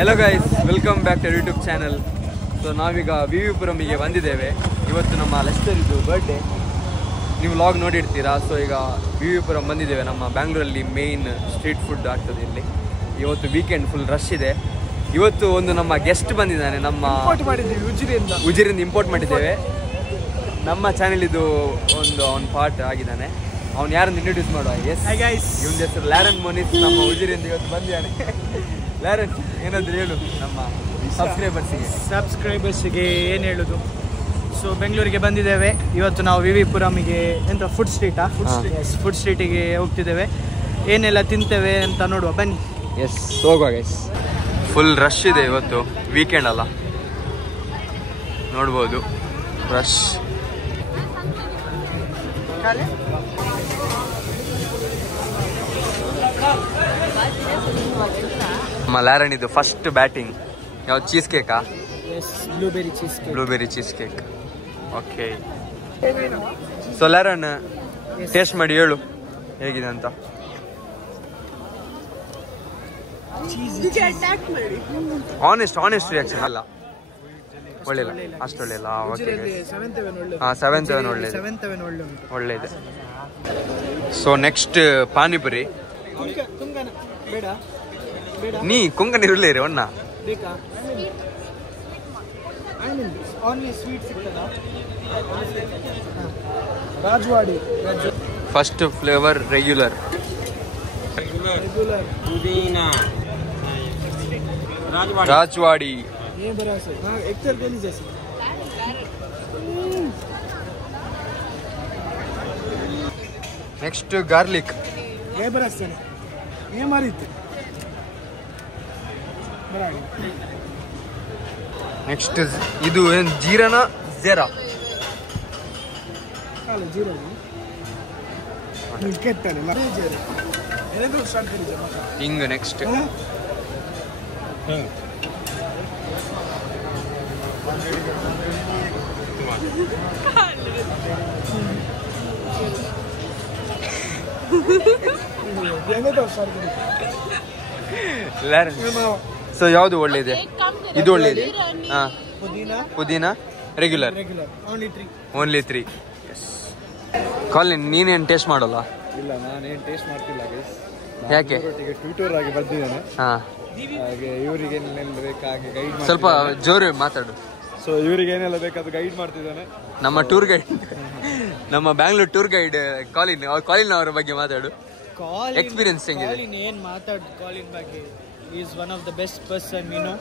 Hello guys, welcome back to YouTube channel. So ನಾವೀಗ ವಿವಿಪುರಮಿಗೆ ಬಂದಿದ್ದೇವೆ. ಇವತ್ತು ನಮ್ಮ ಲೆಸ್ಟರ್ ಬರ್ಡೇ, ನೀವು ವ್ಲಾಗ್ ನೋಡಿರ್ತೀರಾ. ಸೊ ಈಗ ವಿವಿಪುರಂ ಬಂದಿದ್ದೇವೆ. ನಮ್ಮ ಬ್ಯಾಂಗ್ಳೂರಲ್ಲಿ ಮೇಯ್ನ್ ಸ್ಟ್ರೀಟ್ ಫುಡ್ ಆಗ್ತದೆ ಇಲ್ಲಿ. ಇವತ್ತು ವೀಕೆಂಡ್ ಫುಲ್ ರಶ್ ಇದೆ. ಇವತ್ತು ಒಂದು ನಮ್ಮ ಗೆಸ್ಟ್ ಬಂದಿದ್ದಾನೆ. ನಮ್ಮ ಉಜಿರಿಂದ ಇಂಪೋರ್ಟ್ ಮಾಡಿದ್ದೇವೆ. ನಮ್ಮ ಚಾನೆಲ್ ಇದು ಅವನ ಪಾರ್ಟ್ ಆಗಿದ್ದಾನೆ. ಅವ್ನು ಯಾರನ್ನು ಇಂಟ್ರೊಡ್ಯೂಸ್ ಮಾಡುವ? ಎಸ್, ಇವನ ಹೆಸರು ಲ್ಯಾರನ್ ಮೋನಿಸ್. ನಮ್ಮ ಉಜಿರಿಂದ ಇವತ್ತು ಬಂದಿದ್ದಾನೆ. ಲ್ಯಾರನ್, ಏನಾದರೂ ಹೇಳು ನಮ್ಮ ಸಬ್ಸ್ಕ್ರೈಬರ್ಸಿಗೆ ಏನು ಹೇಳೋದು? ಸೊ ಬೆಂಗಳೂರಿಗೆ ಬಂದಿದ್ದೇವೆ. ಇವತ್ತು ನಾವು ವಿವಿಪುರಮಿಗೆ ಎಂತ ಫುಡ್ ಸ್ಟ್ರೀಟಿಗೆ ಹೋಗ್ತಿದ್ದೇವೆ. ಏನೆಲ್ಲ ತಿಂತೇವೆ ಅಂತ ನೋಡುವ, ಬನ್ನಿ. ಎಸ್, ಹೋಗುವ ಗೈಸ್. ಫುಲ್ ರಶ್ ಇದೆ ಇವತ್ತು, ವೀಕೆಂಡ್ ಅಲ್ಲ, ನೋಡ್ಬೋದು ರಶ್. ನಮ್ಮ ಲ್ಯಾರನ್ ಇದು ಫಸ್ಟ್ ಬ್ಯಾಟಿಂಗ್. ಯಾವ್ದು? ಚೀಸ್ ಕೇಕಾ? Blueberry cheese cake. Okay. So Lauren, taste ಮಾಡಿ ಹೇಳು ಹೇಗಿದೆ ಅಂತ. ಆನೆಸ್ಟ್ ರಿಯಾಕ್ಷನ್ ಅಲ್ಲ, ಒಳ್ಳೆಲ್ಲ, ಅಷ್ಟು ಒಳ್ಳೆಲ್ಲ. ಓಕೆ, 7-7 ಒಳ್ಳೆಇದೆ. So next panipuri. ನೀ ಕುಂಕ ನೀರುಳ್ಳೇ ರೀ ಒಣ್ಣ. First flavour regular. Rajwadi. Next garlic. Next ಇದು ಏನು ಜೀರಾನ ಜೆರಾ? ಹಿಂಗ್. ನೆಕ್ಸ್ಟ್ ಸೊ ಯಾವುದು ಒಳ್ಳೆಯದೆ? ಇದು ಒಳ್ಳೆಯದೆ. ಹಾ, ಪುದೀನಾ ರೆಗ್ಯುಲರ್ ಓನ್ಲಿ 3. ಕಾಲಿನ್, ನೀನೇನು ಟೇಸ್ಟ್ ಮಾಡೋಲ್ಲ? ಇಲ್ಲ, ನಾನೇನು ಟೇಸ್ಟ್ ಮಾಡ್ತಿಲ್ಲ ಗೈಸ್. ಯಾಕೆ? ಟ್ಯೂಟರ್ ಆಗಿ ಬಂದಿದ್ದೇನೆ. ಹಾ, ಹಾಗೆ ಇವರಿಗೆ ಏನೆಲ್ಲ ಬೇಕಾಗಿ ಗೈಡ್. ಸ್ವಲ್ಪ ಜೋರು ಮಾತಾಡು. ಸೊ ಇವರಿಗೆ ಏನೆಲ್ಲ ಬೇಕಾದ ಗೈಡ್ ಮಾಡ್ತಿದ್ದಾನೆ ನಮ್ಮ ಟೂರ್ ಗೈಡ್, ನಮ್ಮ ಬ್ಯಾಂಗ್ಳೂರ್ ಟೂರ್ ಗೈಡ್ ಕಾಲಿನ್ ಅವರ ಬಗ್ಗೆ ಮಾತಾಡು. ಎಕ್ಸ್ಪೀರಿಯನ್ಸ್ ಹೆಂಗಿದೆ? ಏನ್ ಮಾತಾಡು ಕಾಲಿನ್ ಬಗ್ಗೆ? Is one of the best person, you know.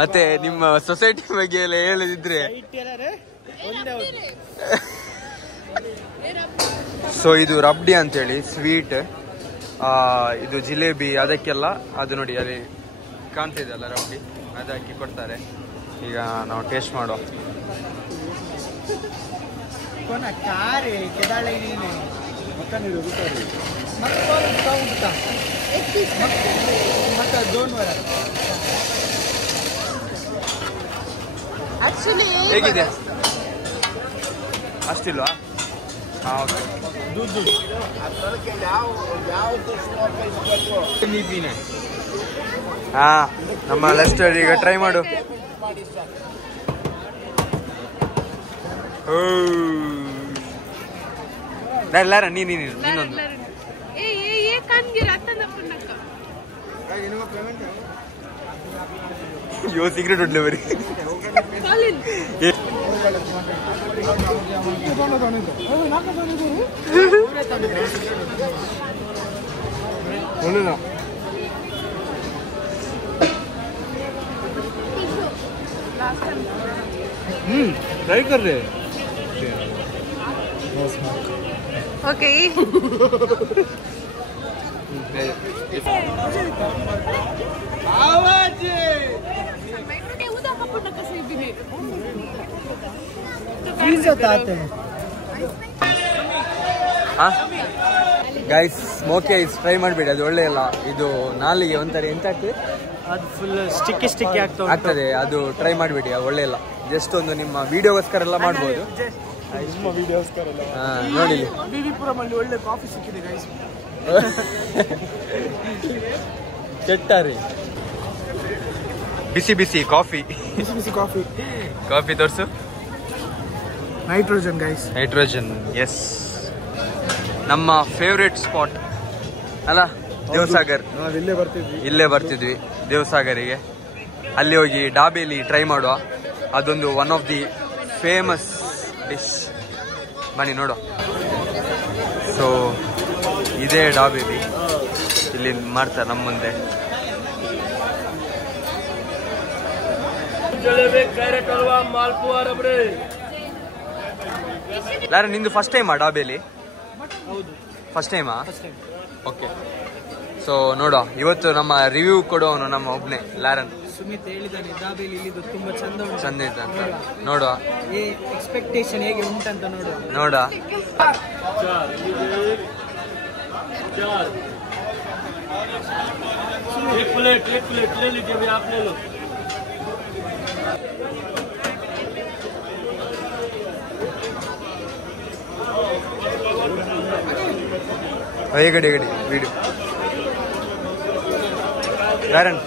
ಮತ್ತೆ ನಿಮ್ಮ ಸೊಸೈಟಿ ಬಗ್ಗೆ ಎಲ್ಲ ಹೇಳದಿದ್ರೆ. ಸೊ ಇದು ರಬ್ಡಿ ಅಂತೇಳಿ ಸ್ವೀಟ್. ಇದು ಜಿಲೇಬಿ ಅದಕ್ಕೆಲ್ಲ, ಅದು ನೋಡಿ ಅಲ್ಲಿ ಕಾಣ್ತಿದೆ ಅಲ್ಲ ರಬ್ಡಿ, ಅದಕ್ಕೆ ಕೊಡ್ತಾರೆ. ಈಗ ನಾವು ಟೇಸ್ಟ್ ಮಾಡುವ. ಹೇಗಿದೆ? ಅಷ್ಟಿಲ್ವಾ? ಹಾಂ, ಓಕೆ. ಹಾಂ, ನಮ್ಮ ಲೆಸ್ಟರ್ ಈಗ ಟ್ರೈ ಮಾಡು. ಲ್ಯಾರ, ನೀನೊಂದು. ಯೋ ಸಿಗರೇಟ್ ಉಡ್ಲೆ ಬರೀ. ट्राई कर रहे okay. Guys, smoky ice try ಮಾಡಬೇಡಿ, ಅದು ಒಳ್ಳೆ ಇಲ್ಲ. ಇದು ನಾಲಿಗೆ ಒಂಥರ ಎಂತ ಆಗ್ತದೆ, ಅದು ಫುಲ್ ಸ್ಟಿಕ್ಕಿ ಆಗ್ತದೆ. ಅದು ಟ್ರೈ ಮಾಡಬೇಡಿ, ಅದು ಒಳ್ಳೆ ಇಲ್ಲ. ಜಸ್ಟ್ ಒಂದು ನಿಮ್ಮ ವಿಡಿಯೋಗೋಸ್ಕರ ಎಲ್ಲ ಮಾಡ್ಬೋದು. ನೋಡಿ, ವಿವಿಪುರಮಲ್ಲಿ ಒಳ್ಳೆ ಕಾಫಿ ಸಿಕ್ಕಿದೆ ಗೈಸ್. ಕೆಟ್ಟಾರಿ. ಬಿಸಿ ಬಿಸಿ ಕಾಫಿ ಕಾಫಿ ಕಾಫಿ ತೋರಿಸು. Nitrogen guys, nitrogen. ಎಸ್, ನಮ್ಮ ಫೇವ್ರೇಟ್ ಸ್ಪಾಟ್ ಅಲ್ಲ ದೇವಸಾಗರ್. ನಾವು ಇಲ್ಲೇ ಬರ್ತಿದ್ವಿ ದೇವಸಾಗರಿಗೆ. ಅಲ್ಲಿ ಹೋಗಿ ಡಾಬೇಲಿ ಟ್ರೈ ಮಾಡುವ. ಅದೊಂದು one of the famous dish. ಬನ್ನಿ ನೋಡುವ. ಸೊ ಇದೇ ಡಾಬೇಲಿ, ಇಲ್ಲಿ ಮಾಡ್ತಾರೆ ನಮ್ಮ ಮುಂದೆ. ಯಾರ ನಿಂದು ಫಸ್ಟ್ ಟೈಮಾ ಡಾಬೇಲಿ? ಫಸ್ಟ್ ಟೈಮಾ? ಓಕೆ. ಸೊ ನೋಡುವ, ಇವತ್ತು ನಮ್ಮ ರಿವ್ಯೂ ಕೊಡುವವನು ನಮ್ಮ ಒಬ್ನೇ ಲಾರನ್. ಸುಮಿತ್ ಹೇಳಿದ್ದಾನೆ ಡಾಬೇಲಿ ಇಲ್ಲಿದ್ದು ತುಂಬಾ ಚಂದ ಇದೆ ಅಂತ. ನೋಡುವ ಎಕ್ಸ್ಪೆಕ್ಟೇಷನ್ ಹೇಗೆ ಉಂಟಂತ ನೋಡ. एक प्लेट ले लीजिए भी, आप ले लो. ಗಡಿ ವಿಡಿಯೋ ಯಾರನ್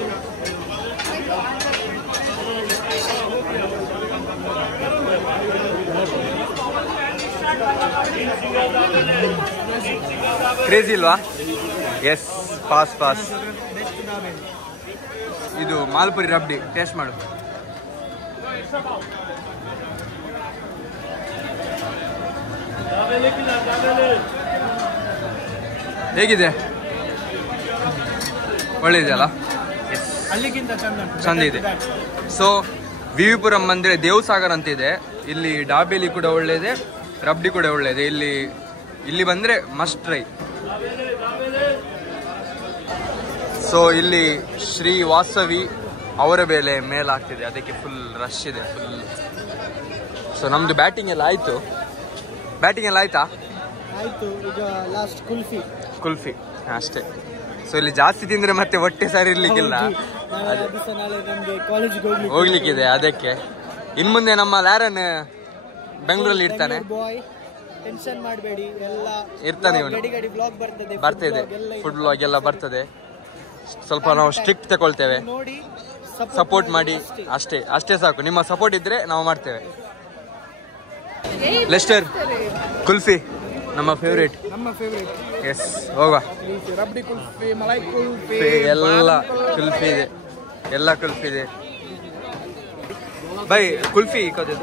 ಕ್ರೇಜಿ ಇಲ್ವಾ? Yes, pass. ಇದು ಮಾಲ್ಪುರಿ ರಬ್ಡಿ, ಟೇಸ್ಟ್ ಮಾಡು. ಹೇಗಿದೆ? ಒಳ್ಳೆದಿದೆಯಲ್ಲ? ಅಲ್ಲಿಗಿಂತ ಚಂದ ಇದೆ. ಸೊ ವಿವಿಪುರಂ ಬಂದ್ರೆ ದೇವಸಾಗರ್ ಅಂತ ಇದೆ. ಇಲ್ಲಿ ಡಾಬೇಲಿ ಕೂಡ ಒಳ್ಳೆಯದೆ, ರಬ್ಡಿ ಕೂಡ ಒಳ್ಳೆಯದೆ. ಇಲ್ಲಿ ಬಂದ್ರೆ ಮಸ್ಟ್ ಟ್ರೈ. ಸೊ ಇಲ್ಲಿ ಶ್ರೀ ವಾಸವಿ ಅವರ ಬೆಲೆ ಮೇಲಾಗ್ತಿದೆ, ಅದಕ್ಕೆ ಫುಲ್ ರಶ್ ಇದೆ ಫುಲ್. ಸೊ ನಮ್ದು ಬ್ಯಾಟಿಂಗ್ ಎಲ್ಲ ಆಯ್ತಾ? ಆಯ್ತು. ಈಗ ಲಾಸ್ಟ್ ಕುಲ್ಫಿ ಅಷ್ಟೇ. ಸೊ ಇಲ್ಲಿ ಜಾಸ್ತಿ ತಿಂದ್ರೆ ಮತ್ತೆ ಹೊಟ್ಟೆ ಸರಿ ಇರ್ಲಿಕ್ಕಿಲ್ಲ, ಹೋಗ್ಲಿಕ್ಕಿದೆ. ಅದಕ್ಕೆ ಇನ್ ಮುಂದೆ ನಮ್ಮ ಲಾರನ್ ಬೆಂಗಳೂರಲ್ಲಿ ಇರ್ತಾನೆ. ಟೆನ್ಷನ್ ಮಾಡಬೇಡಿ, ಎಲ್ಲ ಇರ್ತಾನೆ ಇವನು. ಬರ್ತಿದೆ ಫುಡ್ ಬ್ಲಾಗ್ ಎಲ್ಲ ಬರ್ತದೆ. ಸ್ವಲ್ಪ ನಾವು ಸ್ಟ್ರಿಕ್ಟ್ ತಗೊಳ್ತೇವೆ, ಸಪೋರ್ಟ್ ಮಾಡಿ. ಅಷ್ಟೇ ಸಾಕು. ನಿಮ್ಮ ಸಪೋರ್ಟ್ ಇದ್ರೆ ನಾವು ಮಾಡ್ತೇವೆ. ಲೆಸ್ಟರ್ ಕುಲ್ಫಿ ನಮ್ಮ ಫೇವ್ರೇಟ್. ಎಸ್, ಹೋಗುವ. ರಬ್ಡಿ ಕುಲ್ಫಿ, ಮಲೈ ಕುಲ್ಫಿ, ಎಲ್ಲ ಕುಲ್ಫಿ ಇದೆ. ಬೈ ಕುಲ್ಫಿ ಇಕ್ಕೋದು.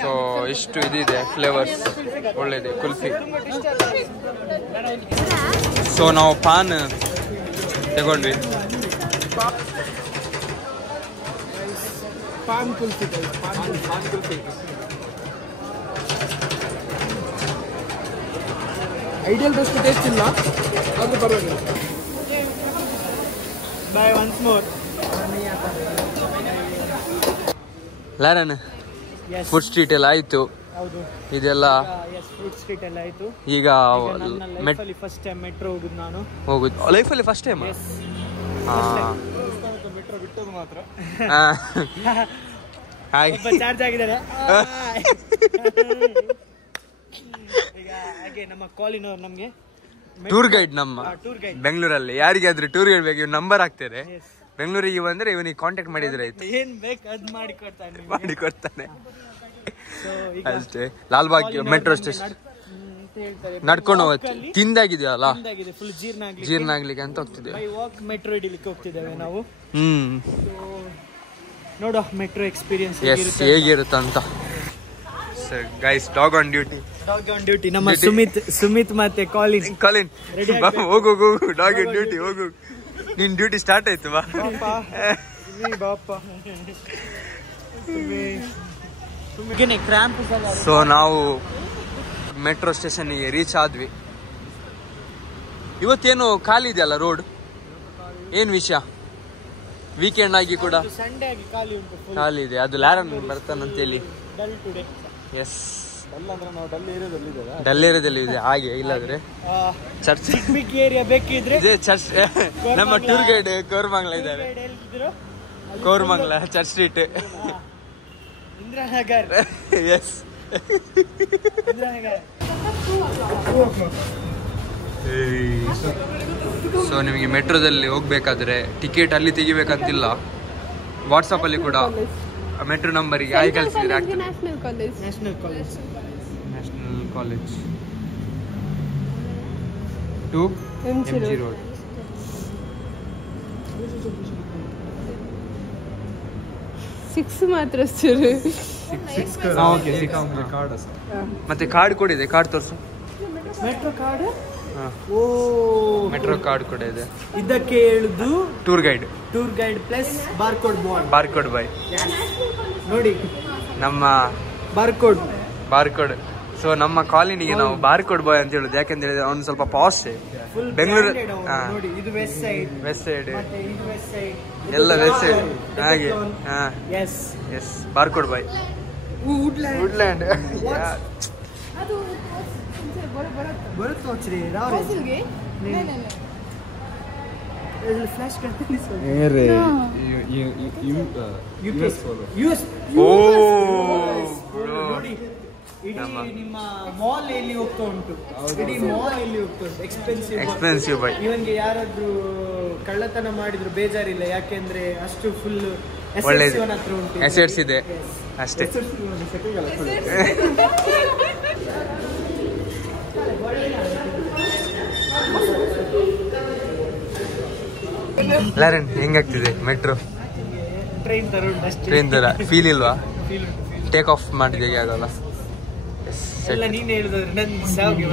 ಸೊ ಇಷ್ಟು ಇದಿದೆ, ಫ್ಲೇವರ್ಸ್ ಒಳ್ಳೆದಿದೆ ಕುಲ್ಫಿ. ಸೊ ನಾವು ಪಾನ್ ತಗೊಂಡ್ವಿ. PAN kulfi ideal best taste ಇಲ್ಲ, ಆದ್ರೂ ಪರವಾಗಿಲ್ಲ. ಬಾಯ್ ಒನ್ಸ್ ಮೋರ್. ಲಾರನ್ ಫುಡ್ ಸ್ಟ್ರೀಟ್ ಎಲ್ಲ ಆಯ್ತು. ಇದೆಲ್ಲ ಫುಡ್ ಸ್ಟ್ರೀಟ್ ಎಲ್ಲ ಆಯ್ತು. ಈಗ ಫಸ್ಟ್ ಟೈಮ್ ಮೆಟ್ರೋ ಹೋಗುದು ಲೈಫಲ್ಲಿ ಫಸ್ಟ್ ಟೈಮ್. ಮೆಟ್ರೋ ಬಿಟ್ಟದ್ದು ಮಾತ್ರ. ಚಾರ್ಜ್ ಆಗಿದ್ದಾರೆ. ಈಗ ಹಾಗೆ ನಮ್ಮ ಕಾಲಿನವ್ರು ನಮ್ಗೆ ಟೂರ್ ಗೈಡ್, ಬೆಂಗಳೂರಲ್ಲಿ ಯಾರಿಗಾದ್ರೂ ಟೂರ್ ಗೈಡ್ ಬೇಕು ನಂಬರ್ ಹಾಕ್ತಾರೆ. ಬೆಂಗಳೂರಿಗೆ ಬಂದ್ರೆ ಇವನಿಗೆ ಕಾಂಟ್ಯಾಕ್ಟ್ ಮಾಡಿದ್ರೆ ಆಯ್ತು, ಏನ್ ಬೇಕು ಅದ್ ಮಾಡಿ ಕೊಡ್ತಾನೆ. ಅಷ್ಟೇ. ಲಾಲ್ಬಾಗ್ ಮೆಟ್ರೋ ಸ್ಟೇಷನ್ ನಡ್ಕೊಂಡು ಹೋಗ್ತಿ. ತಿಂದಾಗಿದೆಯಲ್ಲ, ಫುಲ್ ಜೀರ್ಣ ಆಗ್ಲಿಕ್ಕೆ ಅಂತ ಹೋಗ್ತಿದ್ದೇವೆ. ಮೆಟ್ರೋ ಹಿಡಿಲಿಕ್ಕೆ ಹೋಗ್ತಿದ್ದೇವೆ ನಾವು. ನೋಡುವ ಮೆಟ್ರೋ ಎಕ್ಸ್ಪೀರಿಯನ್ಸ್ ಹೇಗಿರುತ್ತೆ ಅಂತ. ಗೈಸ್, ಡಾಗ್ ಆನ್ ಡ್ಯೂಟಿ ನಮ್ಮ ಸುಮಿತ್ ಮತ್ತೆ ಕಾಲಿನ್ ಹೋಗು ಡಾಗ್ ಆನ್ ಡ್ಯೂಟಿ ಹೋಗು. ನಿನ್ ಡ್ಯೂಟಿ ಸ್ಟಾರ್ಟ್ ಆಯ್ತು. ಸೊ ನಾವು ಮೆಟ್ರೋ ಸ್ಟೇಷನ್ ರೀಚ್ ಆದ್ವಿ. ಇವತ್ತೇನು ಖಾಲಿ ಇದೆಯಲ್ಲ ರೋಡ್, ಏನ್ ವಿಷಯ? ವೀಕೆಂಡ್ ಆಗಿ ಕೂಡ ಸಂಡೇ ಆಗಿ ಖಾಲಿ ಇದೆ. ಅದು ಲಾರನ್ ಬರ್ತಾನಂತೇಳಿ. ಎಸ್, ಡಲ್ ಏರಿಯಾದಲ್ಲಿ ಇದೆ. ಹಾಗೆ ಇಲ್ಲಾದ್ರೆ ಚರ್ಚ್ ಏರಿಯಾ ಬೇಕಿದ್ರೆ ಚರ್ಚ್. ನಮ್ಮ ಟೂರ್ ಗೈಡ್ ಕೋರ್ಮಂಗ್ಲ ಇದ್ದಾರೆ. Koramangala church street, Indiranagar. Yes. So ನಿಮಗೆ ಮೆಟ್ರೋದಲ್ಲಿ ಹೋಗ್ಬೇಕಾದ್ರೆ ಟಿಕೆಟ್ ಅಲ್ಲಿ ತೆಗಿಬೇಕಂತಿಲ್ಲ, ವಾಟ್ಸಪ್ಪಲ್ಲಿ ಕೂಡ ಮೆಟ್ರೋ ನಂಬರಿಗೆ ಆಯ್ ಕಳಿಸಿದ್ರೆ ಆಗ್ತದೆ. National college national college national college 2 MG road. Six ಮಾತ್ರ ಸರ್. ಓಕೆ 6 ಮತ್ತೆ ಕಾರ್ಡ್ ಕೂಡ ಇದೆ. ಕಾರ್ಡ್ ತೋರಿಸು. Metro card. ಓ ಮೆಟ್ರೋ ಕಾರ್ಡ್ ಕೂಡ ಇದೆ. ಇದಕ್ಕೆ ಹೇಳುದು tour guide plus barcode boy ನೋಡಿ ನಮ್ಮ ಬಾರ್ಕೋಡ್. ಸೊ ನಮ್ಮ ಕಾಲೋನಿಗೆ ನಾವು ಬಾರ್ಕೋಡ್ ಬಾಯ್ ಅಂತ ಹೇಳುದು. ಯಾಕೆಂದ್ರೆ ಅವ್ನು ಸ್ವಲ್ಪ ಪಾಸ್ಟ್. ಬೆಂಗಳೂರು ನೋಡಿ ಇದು ವೆಸ್ಟ್ ಸೈಡ್ ಎಲ್ಲ ಇದು ವೆಸ್ಟ್ ಸೈಡ್ ಎಲ್ಲ ವೆಸ್ಟ್ ಸೈಡ್ ಹಾಗೆ. ಎಸ್ ಬಾರ್ಕೋಡ್ ಬಾಯ್. ವುಡ್ಲ್ಯಾಂಡ್ ಅದು ಬರುತ್ತೆ ಫ್ಲಾಶ್ ನೋಡಿ. ಇಡೀ ನಿಮ್ಮ ಮಾಲ್ ಎಲ್ಲಿ ಹೋಗ್ತಾ ಉಂಟು, ಇಡೀ ಮಾಲ್ ಎಲ್ಲಿ ಹೋಗ್ತಾ ಉಂಟು. ಎಕ್ಸ್ಪೆನ್ಸಿವ್ ಬೈ. ಇವನ್ಗೆ ಯಾರಾದ್ರೂ ಕಳ್ಳತನ ಮಾಡಿದ್ರು ಬೇಜಾರಿಲ್ಲ, ಯಾಕೆಂದ್ರೆ ಅಷ್ಟು ಫುಲ್ ಒಳ್ಳೆದು ಹತ್ರ ಉಂಟು, ಅಸೆಟ್ಸ್ ಇದೆ ಅಷ್ಟೇ. ಲಾರೆನ್ ಹೆಂಗಾಗ್ತಿದೆ ಮೆಟ್ರೋ? ಟ್ರೈನ್ ತರ ಫೀಲ್ ಇಲ್ವಾ? ಟೇಕ್ ಆಫ್ ಮಾಡಿದೆ ಆಗಲ್ಲ. ಎಲ್ಲ ನೀನು ಹೇಳಿದ್ರೆ ನನ್ನ ಸಾವ್ಗೆ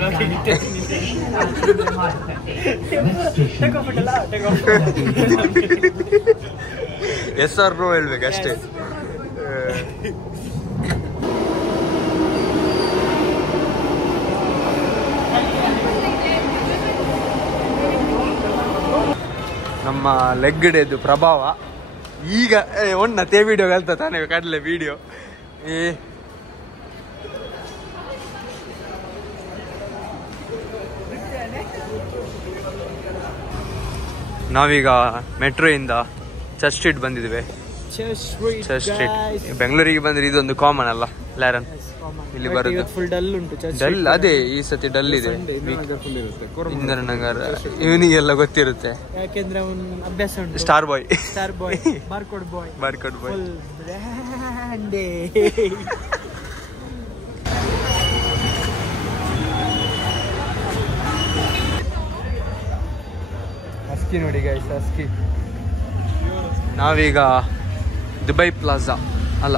ಎಸ್ ಆರ್ ಬ್ರೋ ಹೇಳ್ಬೇಕು ಅಷ್ಟೇ. ನಮ್ಮ ಲೆಗ್ಗಡೆದು ಪ್ರಭಾವ ಈಗ ಒಣ್ಣತೆ ವಿಡಿಯೋ ಕಲ್ತ ತಾನೇ ಕಡಲೆ ವಿಡಿಯೋ. ನಾವೀಗ ಮೆಟ್ರೋ ಇಂದ ಚರ್ಚ್ ಸ್ಟ್ರೀಟ್ ಬಂದಿದ್ದೇವೆ. ಚರ್ಚ್ ಸ್ಟ್ರೀಟ್ ಬೆಂಗಳೂರಿಗೆ ಬಂದ್ರೆ ಇದೊಂದು ಕಾಮನ್ ಅಲ್ಲ ಲ್ಯಾರನ್? ಇಲ್ಲಿ ಬರೋದು ಫುಲ್ ಡಲ್ ಉಂಟು. ಡಲ್ ಅದೇ ಈ ಸತಿ ಡಲ್ ಇದೆ. ಇಂದಿರಾನಗರ ಇವನಿಗೆಲ್ಲ ಗೊತ್ತಿರುತ್ತೆ, ಯಾಕೆಂದ್ರೆ ಅವನು ಅಭ್ಯಾಸ ಉಂಟು. ಸ್ಟಾರ್ ಬಾಯ್ ಬಾರ್ಕೋಡ್ ಬಾಯ್ ಅಸ್ಕಿ ನೋಡಿ ಗೈಸ್, ಅಸ್ಕಿ. ನಾವೀಗ ದುಬೈ ಪ್ಲಾಜಾ ಅಲ್ಲ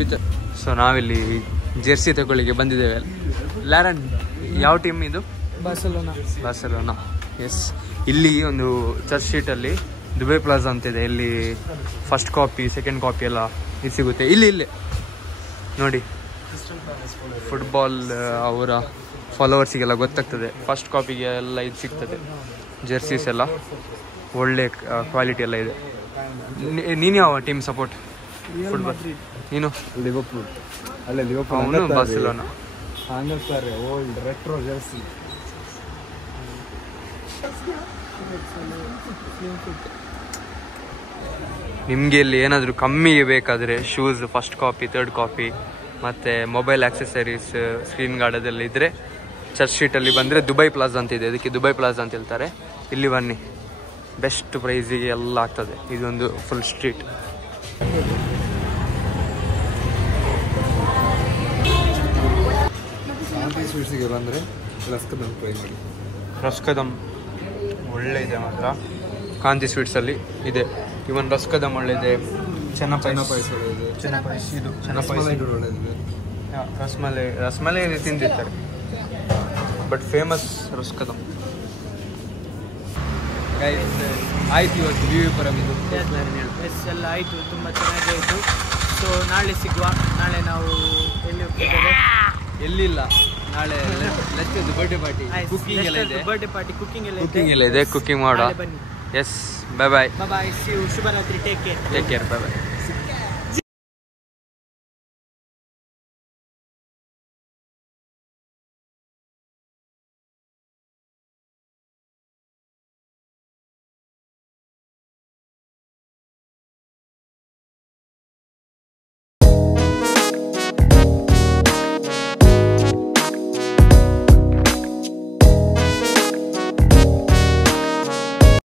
ಬಿತ್ತರ್. ಸೊ ನಾವಿಲ್ಲಿ ಜೆರ್ಸಿ ತಗೊಳ್ಳಿಕ್ಕೆ ಬಂದಿದ್ದೇವೆ. ಲ್ಯಾರನ್ ಯಾವ ಟೀಮ್ ಇದು? ಬಾರ್ಸೆಲೋನಾ. ಎಸ್, ಇಲ್ಲಿ ಒಂದು ಚರ್ಚ್ ಸ್ಟ್ರೀಟಲ್ಲಿ ದುಬೈ ಪ್ಲಾಜಾ ಅಂತಿದೆ. ಇಲ್ಲಿ ಫಸ್ಟ್ ಕಾಪಿ ಸೆಕೆಂಡ್ ಕಾಪಿ ಎಲ್ಲ ಇದು ಸಿಗುತ್ತೆ. ಇಲ್ಲಿ ನೋಡಿ, ಫುಟ್ಬಾಲ್ ಅವರ ಫಾಲೋವರ್ಸಿಗೆಲ್ಲ ಗೊತ್ತಾಗ್ತದೆ. ಫಸ್ಟ್ ಕಾಪಿಗೆ ಎಲ್ಲ ಇದು ಸಿಗ್ತದೆ, ಜೆರ್ಸೀಸ್ ಎಲ್ಲ ಒಳ್ಳೆ ಕ್ವಾಲಿಟಿ ಎಲ್ಲ ಇದೆ. ನೀನು ಯಾವ ಟೀಮ್ ಸಪೋರ್ಟ್? ಫುಟ್ಬಾಲ್ ನೀನು? ಲಿವರ್ಪೂಲ್. ಅಲ್ಲೇ ಅವನು ಬಾರ್ಸೆಲೋನಾ. Old retro Jersey. ನಿಮಗೆ ಇಲ್ಲಿ ಏನಾದರೂ ಕಮ್ಮಿಗೆ ಬೇಕಾದರೆ shoes first copy third copy ಮತ್ತು ಮೊಬೈಲ್ ಆಕ್ಸೆಸರೀಸ್ ಸ್ಕ್ರೀನ್ ಗಾರ್ಡ್ ಅದೆಲ್ಲ ಇದ್ದರೆ ಚರ್ಚ್ ಸ್ಟ್ರೀಟಲ್ಲಿ ಬಂದರೆ ದುಬೈ ಪ್ಲಾಜಾ ಅಂತಿದೆ. ಅದಕ್ಕೆ ದುಬೈ ಪ್ಲಾಜಾ ಅಂತ ಹೇಳ್ತಾರೆ. ಇಲ್ಲಿ ಬನ್ನಿ, ಬೆಸ್ಟ್ ಪ್ರೈಸಿಗೆ ಎಲ್ಲ ಆಗ್ತದೆ. ಇದೊಂದು ಫುಲ್ ಸ್ಟ್ರೀಟ್. ಸ್ವೀಟ್ಸಿಗೆ ಬಂದರೆ ರಸ್ಕದಮ್ ಟ್ರೈ ಮಾಡಿ. ರಸ್ಕದಮ್ ಒಳ್ಳೆ ಇದೆ ಮಾತ್ರ. ಕಾಂತಿ ಸ್ವೀಟ್ಸಲ್ಲಿ ಇದೆ. ಇವನ್ ರಸ್ಕದಮ್ ಒಳ್ಳೆ ಇದೆ. ಚೆನ್ನಪಾಯಸ ಒಳ್ಳೆಯಿದೆ. ಇದು ಚೆನ್ನಪಾಯಸ ಒಳ್ಳೆದಿದೆ. ರಸ್ಮಲೈ ತಿಂದಿರ್ತಾರೆ, ಬಟ್ ಫೇಮಸ್ ರಸ್ಕದಮ್. ಆಯ್ತು, ಇವತ್ತು ವಿವಿಪುರಂ ಇದು ಎಲ್ಲ ಆಯಿತು, ತುಂಬ ಚೆನ್ನಾಗಿ ಆಯಿತು. ಸೊ ನಾಳೆ ಸಿಗುವ. ನಾಳೆ ನಾವು ಎಲ್ಲಿ ಹೋಗ್ತಿದ್ದೇವೆ? ಎಲ್ಲಿಲ್ಲ, ನಾಳೆ ಬರ್ಡೇ ಪಾರ್ಟಿ, ಕುಕಿಂಗ್ ಎಲ್ಲ ಇದೆ. ಬರ್ಡೇ ಪಾರ್ಟಿ, ಕುಕಿಂಗ್ ಎಲ್ಲ ಇದೆ. ಕುಕಿಂಗ್ ಮಾಡೋ. ಬನ್ನಿ. Yes, bye bye. ಬಾಯ್. ಶುಭರಾತ್ರಿ. Take care. ಬಾಯ್ ಬಾಯ್.